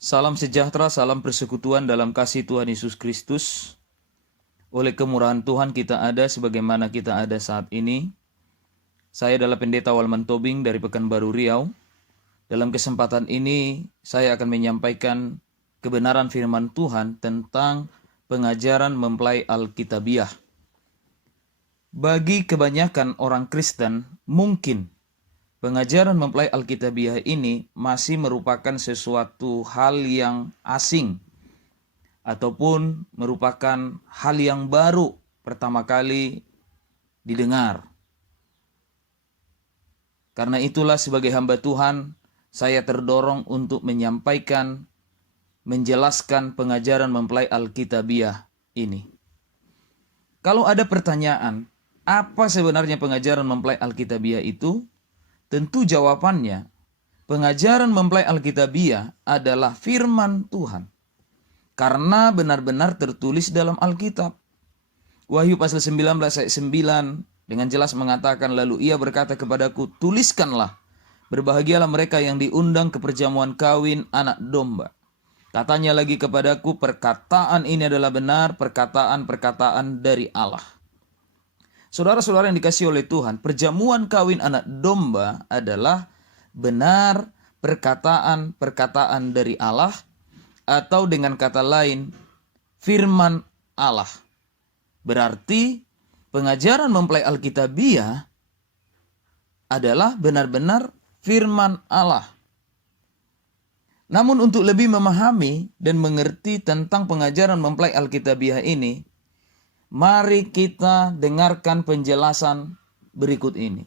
Salam sejahtera, salam persekutuan dalam kasih Tuhan Yesus Kristus. Oleh kemurahan Tuhan kita ada sebagaimana kita ada saat ini. Saya adalah Pendeta Walman Tobing dari Pekanbaru Riau. Dalam kesempatan ini saya akan menyampaikan kebenaran firman Tuhan tentang pengajaran mempelai Alkitabiah. Bagi kebanyakan orang Kristen, mungkin pengajaran mempelai Alkitabiah ini masih merupakan sesuatu hal yang asing ataupun merupakan hal yang baru pertama kali didengar. Karena itulah sebagai hamba Tuhan, saya terdorong untuk menyampaikan, menjelaskan pengajaran mempelai Alkitabiah ini. Kalau ada pertanyaan, apa sebenarnya pengajaran mempelai Alkitabiah itu? Tentu jawabannya, pengajaran mempelai Alkitabiah adalah firman Tuhan. Karena benar-benar tertulis dalam Alkitab. Wahyu pasal 19 ayat 9 dengan jelas mengatakan, lalu ia berkata kepadaku, tuliskanlah, berbahagialah mereka yang diundang ke perjamuan kawin anak domba. Katanya lagi kepadaku, perkataan ini adalah benar, perkataan-perkataan dari Allah. Saudara-saudara yang dikasihi oleh Tuhan, perjamuan kawin anak domba adalah benar perkataan-perkataan dari Allah, atau dengan kata lain, firman Allah. Berarti pengajaran mempelai Alkitabiah adalah benar-benar firman Allah. Namun untuk lebih memahami dan mengerti tentang pengajaran mempelai Alkitabiah ini, mari kita dengarkan penjelasan berikut ini.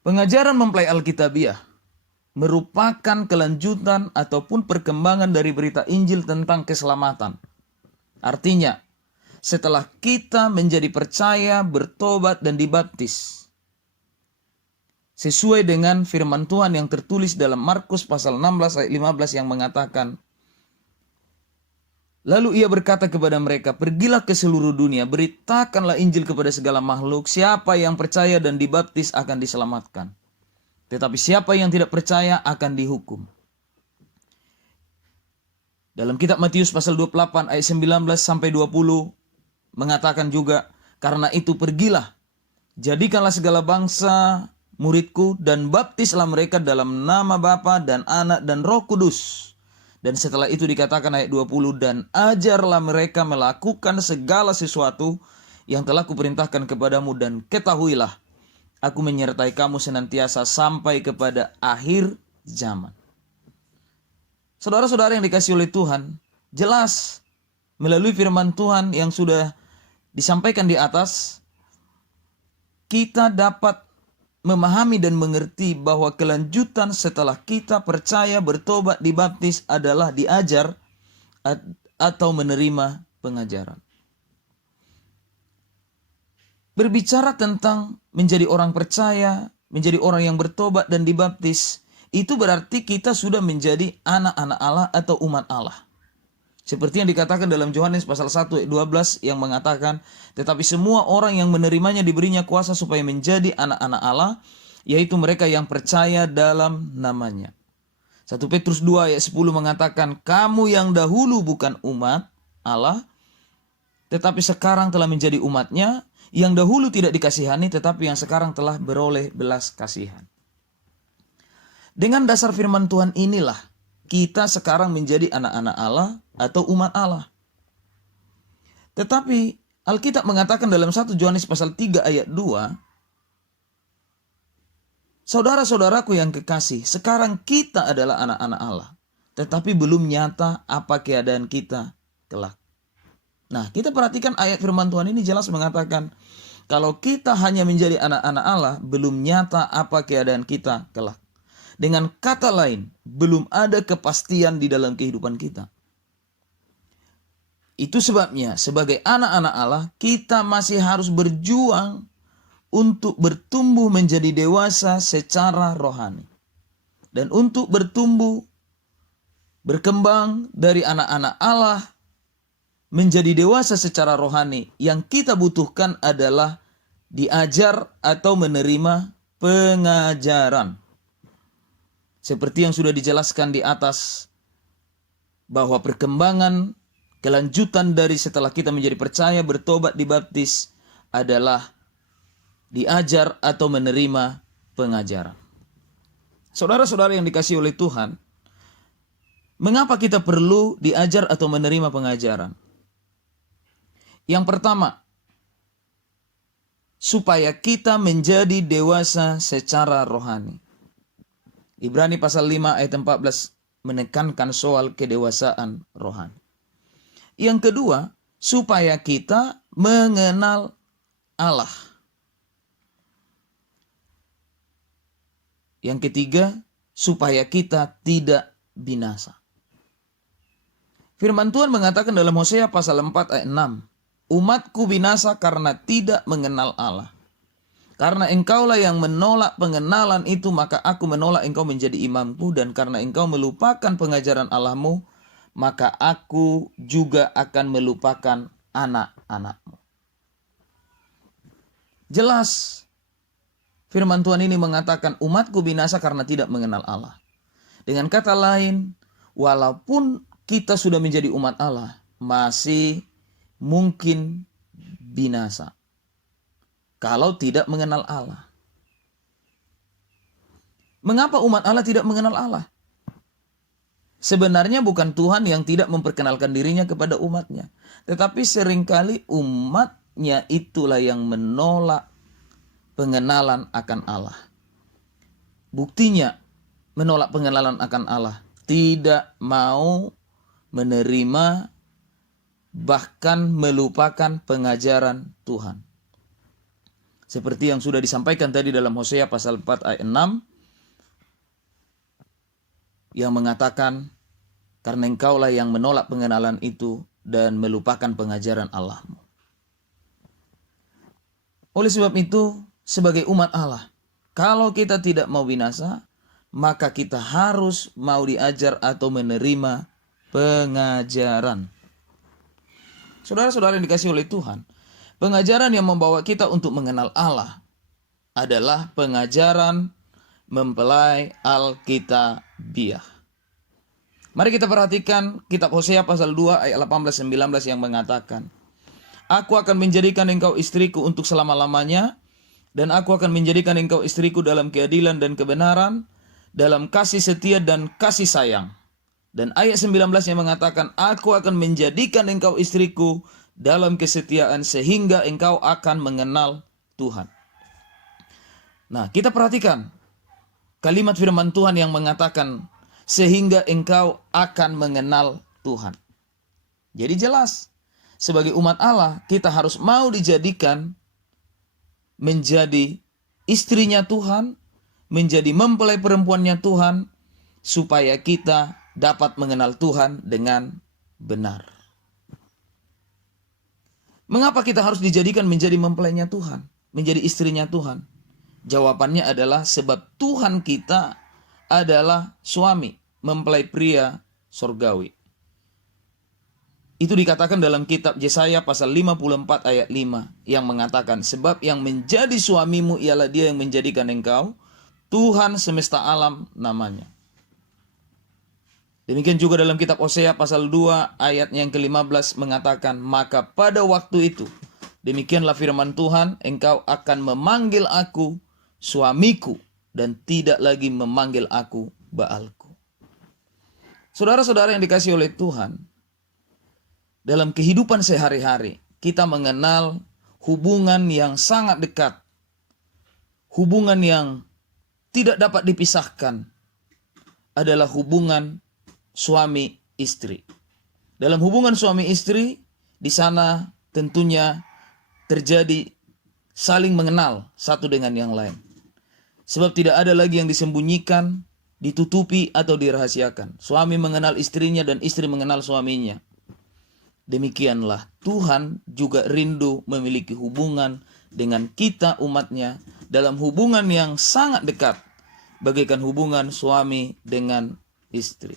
Pengajaran mempelai Alkitabiah merupakan kelanjutan ataupun perkembangan dari berita Injil tentang keselamatan. Artinya, setelah kita menjadi percaya, bertobat, dan dibaptis, sesuai dengan firman Tuhan yang tertulis dalam Markus pasal 16 ayat 15 yang mengatakan, lalu ia berkata kepada mereka, pergilah ke seluruh dunia, beritakanlah Injil kepada segala makhluk, siapa yang percaya dan dibaptis akan diselamatkan. Tetapi siapa yang tidak percaya akan dihukum. Dalam kitab Matius pasal 28 ayat 19 sampai 20 mengatakan juga, karena itu pergilah, jadikanlah segala bangsa muridku dan baptislah mereka dalam nama Bapa dan Anak dan Roh Kudus. Dan setelah itu dikatakan ayat 20, dan ajarlah mereka melakukan segala sesuatu yang telah kuperintahkan kepadamu, dan ketahuilah, aku menyertai kamu senantiasa sampai kepada akhir zaman. Saudara-saudara yang dikasihi oleh Tuhan, jelas melalui firman Tuhan yang sudah disampaikan di atas, kita dapat memahami dan mengerti bahwa kelanjutan setelah kita percaya, bertobat, dibaptis adalah diajar atau menerima pengajaran. Berbicara tentang menjadi orang percaya, menjadi orang yang bertobat dan dibaptis, itu berarti kita sudah menjadi anak-anak Allah atau umat Allah. Seperti yang dikatakan dalam Yohanes pasal 1 ayat 12 yang mengatakan, tetapi semua orang yang menerimanya diberinya kuasa supaya menjadi anak-anak Allah, yaitu mereka yang percaya dalam namanya. 1 Petrus 2 ayat 10 mengatakan, kamu yang dahulu bukan umat Allah, tetapi sekarang telah menjadi umatnya, yang dahulu tidak dikasihani, tetapi yang sekarang telah beroleh belas kasihan. Dengan dasar firman Tuhan inilah, kita sekarang menjadi anak-anak Allah atau umat Allah. Tetapi Alkitab mengatakan dalam 1 Yohanes pasal 3 ayat 2, saudara-saudaraku yang kekasih, sekarang kita adalah anak-anak Allah, tetapi belum nyata apa keadaan kita kelak. Nah, kita perhatikan ayat firman Tuhan ini jelas mengatakan, kalau kita hanya menjadi anak-anak Allah, belum nyata apa keadaan kita kelak. Dengan kata lain, belum ada kepastian di dalam kehidupan kita. Itu sebabnya, sebagai anak-anak Allah, kita masih harus berjuang untuk bertumbuh menjadi dewasa secara rohani. Dan untuk bertumbuh, berkembang dari anak-anak Allah, menjadi dewasa secara rohani, yang kita butuhkan adalah diajar atau menerima pengajaran. Seperti yang sudah dijelaskan di atas bahwa perkembangan kelanjutan dari setelah kita menjadi percaya, bertobat, dibaptis adalah diajar atau menerima pengajaran. Saudara-saudara yang dikasihi oleh Tuhan, mengapa kita perlu diajar atau menerima pengajaran? Yang pertama, supaya kita menjadi dewasa secara rohani. Ibrani pasal 5 ayat 14 menekankan soal kedewasaan rohani. Yang kedua, supaya kita mengenal Allah. Yang ketiga, supaya kita tidak binasa. Firman Tuhan mengatakan dalam Hosea pasal 4 ayat 6, umatku binasa karena tidak mengenal Allah. Karena engkaulah yang menolak pengenalan itu, maka aku menolak engkau menjadi imamku, dan karena engkau melupakan pengajaran Allahmu, maka aku juga akan melupakan anak-anakmu. Jelas, firman Tuhan ini mengatakan umatku binasa karena tidak mengenal Allah. Dengan kata lain, walaupun kita sudah menjadi umat Allah, masih mungkin binasa kalau tidak mengenal Allah. Mengapa umat Allah tidak mengenal Allah? Sebenarnya bukan Tuhan yang tidak memperkenalkan dirinya kepada umatnya, tetapi seringkali umatnya itulah yang menolak pengenalan akan Allah. Buktinya menolak pengenalan akan Allah, tidak mau menerima, bahkan melupakan pengajaran Tuhan. Seperti yang sudah disampaikan tadi dalam Hosea pasal 4 ayat 6, yang mengatakan, karena engkaulah yang menolak pengenalan itu dan melupakan pengajaran Allahmu. Oleh sebab itu, sebagai umat Allah, kalau kita tidak mau binasa, maka kita harus mau diajar atau menerima pengajaran. Saudara-saudara yang dikasihi oleh Tuhan, pengajaran yang membawa kita untuk mengenal Allah adalah pengajaran mempelai Alkitabiah. Mari kita perhatikan kitab Hosea pasal 2 ayat 18-19 yang mengatakan, aku akan menjadikan engkau istriku untuk selama-lamanya, dan aku akan menjadikan engkau istriku dalam keadilan dan kebenaran, dalam kasih setia dan kasih sayang. Dan ayat 19 yang mengatakan, aku akan menjadikan engkau istriku dalam kesetiaan sehingga engkau akan mengenal Tuhan. Nah, kita perhatikan kalimat firman Tuhan yang mengatakan sehingga engkau akan mengenal Tuhan. Jadi jelas, sebagai umat Allah kita harus mau dijadikan menjadi istrinya Tuhan, menjadi mempelai perempuannya Tuhan, supaya kita dapat mengenal Tuhan dengan benar. Mengapa kita harus dijadikan menjadi mempelainya Tuhan, menjadi istrinya Tuhan? Jawabannya adalah sebab Tuhan kita adalah suami, mempelai pria sorgawi. Itu dikatakan dalam kitab Yesaya pasal 54 ayat 5 yang mengatakan, sebab yang menjadi suamimu ialah dia yang menjadikan engkau, Tuhan semesta alam namanya. Demikian juga dalam kitab Hosea pasal 2 ayat yang ke-15 mengatakan, maka pada waktu itu, demikianlah firman Tuhan, engkau akan memanggil aku suamiku dan tidak lagi memanggil aku Baalku. Saudara-saudara yang dikasihi oleh Tuhan, dalam kehidupan sehari-hari kita mengenal hubungan yang sangat dekat, hubungan yang tidak dapat dipisahkan adalah hubungan suami istri. Dalam hubungan suami istri, di sana tentunya terjadi saling mengenal satu dengan yang lain. Sebab tidak ada lagi yang disembunyikan, ditutupi atau dirahasiakan. Suami mengenal istrinya dan istri mengenal suaminya. Demikianlah Tuhan juga rindu memiliki hubungan dengan kita umatnya dalam hubungan yang sangat dekat, bagaikan hubungan suami dengan istri.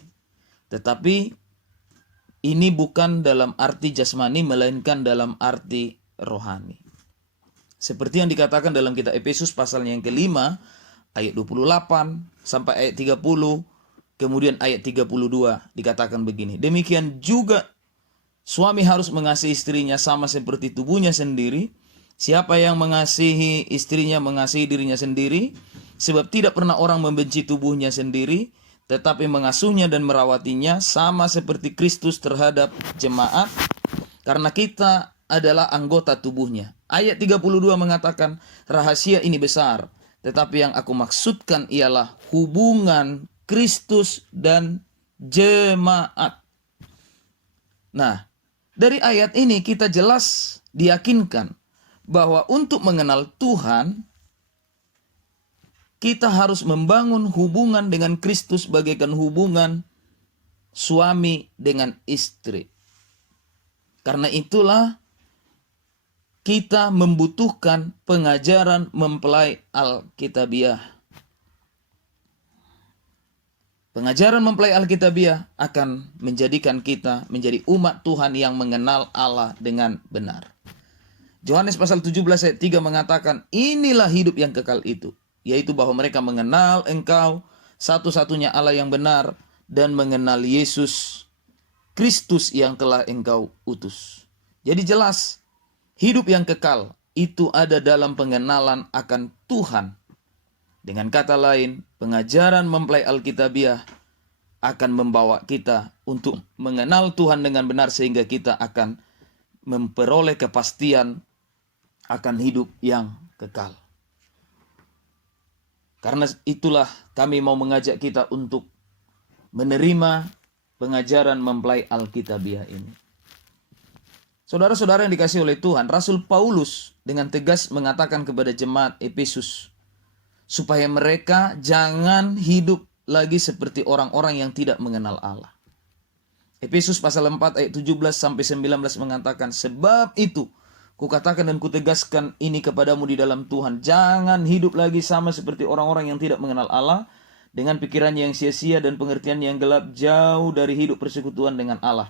Tetapi ini bukan dalam arti jasmani, melainkan dalam arti rohani. Seperti yang dikatakan dalam kitab Efesus pasalnya yang kelima, ayat 28 sampai ayat 30, Kemudian ayat 32 dikatakan begini, demikian juga suami harus mengasihi istrinya sama seperti tubuhnya sendiri. Siapa yang mengasihi istrinya mengasihi dirinya sendiri, sebab tidak pernah orang membenci tubuhnya sendiri, tetapi mengasuhnya dan merawatinya sama seperti Kristus terhadap jemaat, karena kita adalah anggota tubuhnya. Ayat 32 mengatakan, rahasia ini besar, tetapi yang aku maksudkan ialah hubungan Kristus dan jemaat. Nah, dari ayat ini kita jelas diyakinkan bahwa untuk mengenal Tuhan, kita harus membangun hubungan dengan Kristus bagaikan hubungan suami dengan istri. Karena itulah kita membutuhkan pengajaran mempelai Alkitabiah. Pengajaran mempelai Alkitabiah akan menjadikan kita menjadi umat Tuhan yang mengenal Allah dengan benar. Yohanes pasal 17 ayat 3 mengatakan, inilah hidup yang kekal itu, yaitu bahwa mereka mengenal Engkau, satu-satunya Allah yang benar, dan mengenal Yesus Kristus yang telah Engkau utus. Jadi jelas, hidup yang kekal itu ada dalam pengenalan akan Tuhan. Dengan kata lain, pengajaran mempelai Alkitabiah akan membawa kita untuk mengenal Tuhan dengan benar sehingga kita akan memperoleh kepastian akan hidup yang kekal. Karena itulah kami mau mengajak kita untuk menerima pengajaran mempelai Alkitabiah ini. Saudara-saudara yang dikasihi oleh Tuhan, Rasul Paulus dengan tegas mengatakan kepada jemaat Efesus supaya mereka jangan hidup lagi seperti orang-orang yang tidak mengenal Allah. Efesus pasal 4 ayat 17 sampai 19 mengatakan, sebab itu kukatakan dan kutegaskan ini kepadamu di dalam Tuhan, jangan hidup lagi sama seperti orang-orang yang tidak mengenal Allah, dengan pikirannya yang sia-sia dan pengertian yang gelap, jauh dari hidup persekutuan dengan Allah.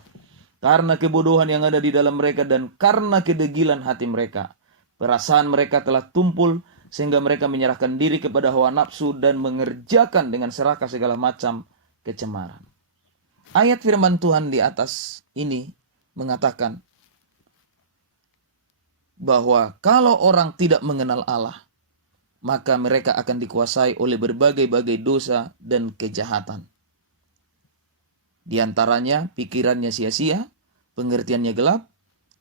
Karena kebodohan yang ada di dalam mereka dan karena kedegilan hati mereka, perasaan mereka telah tumpul sehingga mereka menyerahkan diri kepada hawa nafsu dan mengerjakan dengan serakah segala macam kecemaran. Ayat firman Tuhan di atas ini mengatakan bahwa kalau orang tidak mengenal Allah, maka mereka akan dikuasai oleh berbagai-bagai dosa dan kejahatan. Di antaranya pikirannya sia-sia, pengertiannya gelap,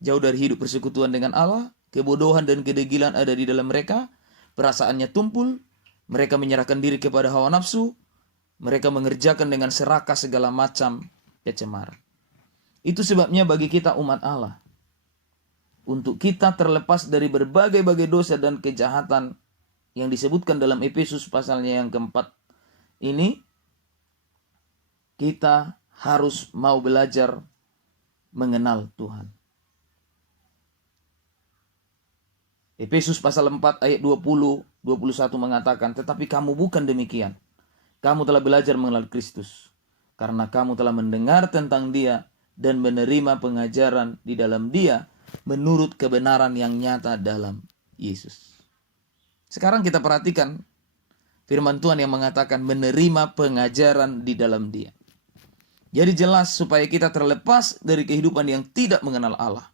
jauh dari hidup persekutuan dengan Allah, kebodohan dan kedegilan ada di dalam mereka, perasaannya tumpul, mereka menyerahkan diri kepada hawa nafsu, mereka mengerjakan dengan serakah segala macam kecemaran. Itu sebabnya bagi kita umat Allah, untuk kita terlepas dari berbagai-bagai dosa dan kejahatan yang disebutkan dalam Efesus pasalnya yang keempat ini, kita harus mau belajar mengenal Tuhan. Efesus pasal 4 ayat 20-21 mengatakan, tetapi kamu bukan demikian. Kamu telah belajar mengenal Kristus, karena kamu telah mendengar tentang Dia dan menerima pengajaran di dalam Dia menurut kebenaran yang nyata dalam Yesus. Sekarang kita perhatikan firman Tuhan yang mengatakan menerima pengajaran di dalam Dia. Jadi jelas supaya kita terlepas dari kehidupan yang tidak mengenal Allah,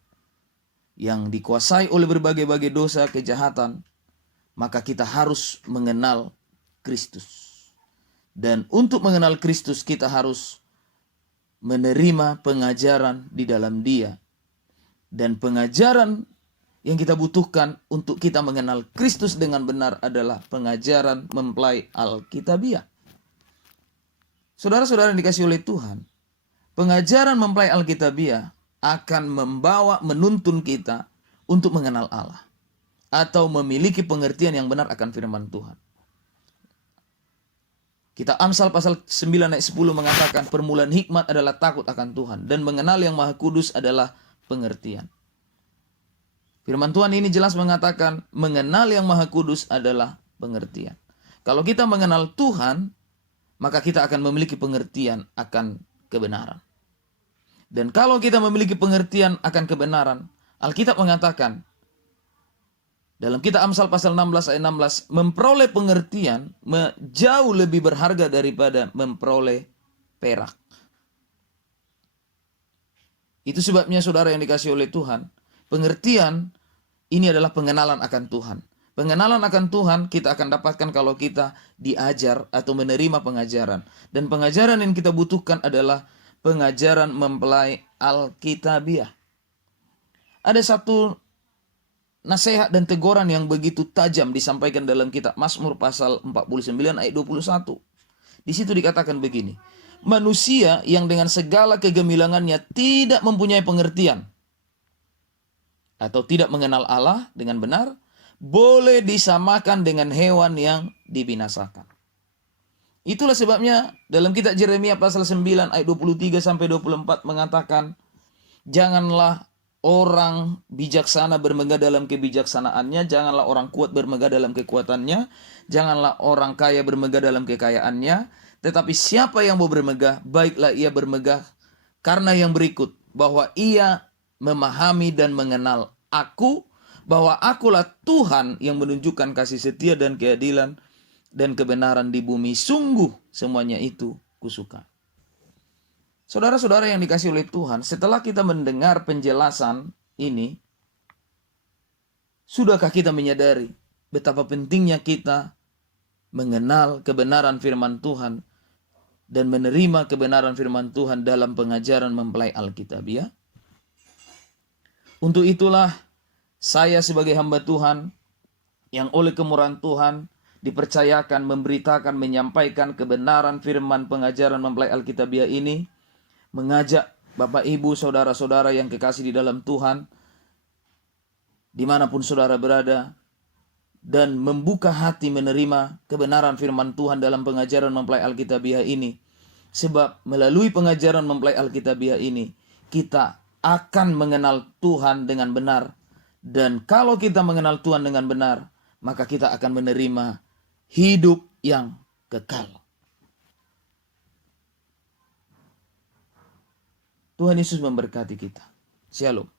yang dikuasai oleh berbagai-bagai dosa, kejahatan, maka kita harus mengenal Kristus. Dan untuk mengenal Kristus kita harus menerima pengajaran di dalam Dia. Dan pengajaran yang kita butuhkan untuk kita mengenal Kristus dengan benar adalah pengajaran mempelai Alkitabiah. Saudara-saudara yang dikasihi oleh Tuhan, pengajaran mempelai Alkitabiah akan menuntun kita untuk mengenal Allah atau memiliki pengertian yang benar akan firman Tuhan. Kitab Amsal pasal 9 ayat 10 mengatakan permulaan hikmat adalah takut akan Tuhan dan mengenal yang Maha Kudus adalah pengertian. Firman Tuhan ini jelas mengatakan mengenal yang Maha Kudus adalah pengertian. Kalau kita mengenal Tuhan, maka kita akan memiliki pengertian akan kebenaran. Dan kalau kita memiliki pengertian akan kebenaran, Alkitab mengatakan dalam kitab Amsal pasal 16 ayat 16, memperoleh pengertian jauh lebih berharga daripada memperoleh perak. Itu sebabnya saudara yang dikasihi oleh Tuhan, pengertian ini adalah pengenalan akan Tuhan. Pengenalan akan Tuhan kita akan dapatkan kalau kita diajar atau menerima pengajaran. Dan pengajaran yang kita butuhkan adalah pengajaran mempelai Alkitabiah. Ada satu nasihat dan teguran yang begitu tajam disampaikan dalam kitab Mazmur pasal 49 ayat 21. Di situ dikatakan begini, manusia yang dengan segala kegemilangannya tidak mempunyai pengertian atau tidak mengenal Allah dengan benar, boleh disamakan dengan hewan yang dibinasakan. Itulah sebabnya dalam kitab Yeremia pasal 9 ayat 23 sampai 24 mengatakan, janganlah orang bijaksana bermegah dalam kebijaksanaannya, janganlah orang kuat bermegah dalam kekuatannya, janganlah orang kaya bermegah dalam kekayaannya, tetapi siapa yang mau bermegah, baiklah ia bermegah karena yang berikut, bahwa ia memahami dan mengenal aku, bahwa akulah Tuhan yang menunjukkan kasih setia dan keadilan dan kebenaran di bumi. Sungguh semuanya itu kusuka. Saudara-saudara yang dikasihi oleh Tuhan, setelah kita mendengar penjelasan ini, sudahkah kita menyadari betapa pentingnya kita mengenal kebenaran firman Tuhan dan menerima kebenaran firman Tuhan dalam pengajaran mempelai Alkitabiah? Untuk itulah saya sebagai hamba Tuhan yang oleh kemurahan Tuhan dipercayakan memberitakan, menyampaikan kebenaran firman pengajaran mempelai Alkitabiah ini, mengajak Bapak Ibu, saudara-saudara yang kekasih di dalam Tuhan, dimanapun saudara berada, dan membuka hati menerima kebenaran firman Tuhan dalam pengajaran mempelai Alkitabiah ini. Sebab melalui pengajaran mempelai Alkitabiah ini, kita akan mengenal Tuhan dengan benar. Dan kalau kita mengenal Tuhan dengan benar, maka kita akan menerima hidup yang kekal. Tuhan Yesus memberkati kita. Shalom.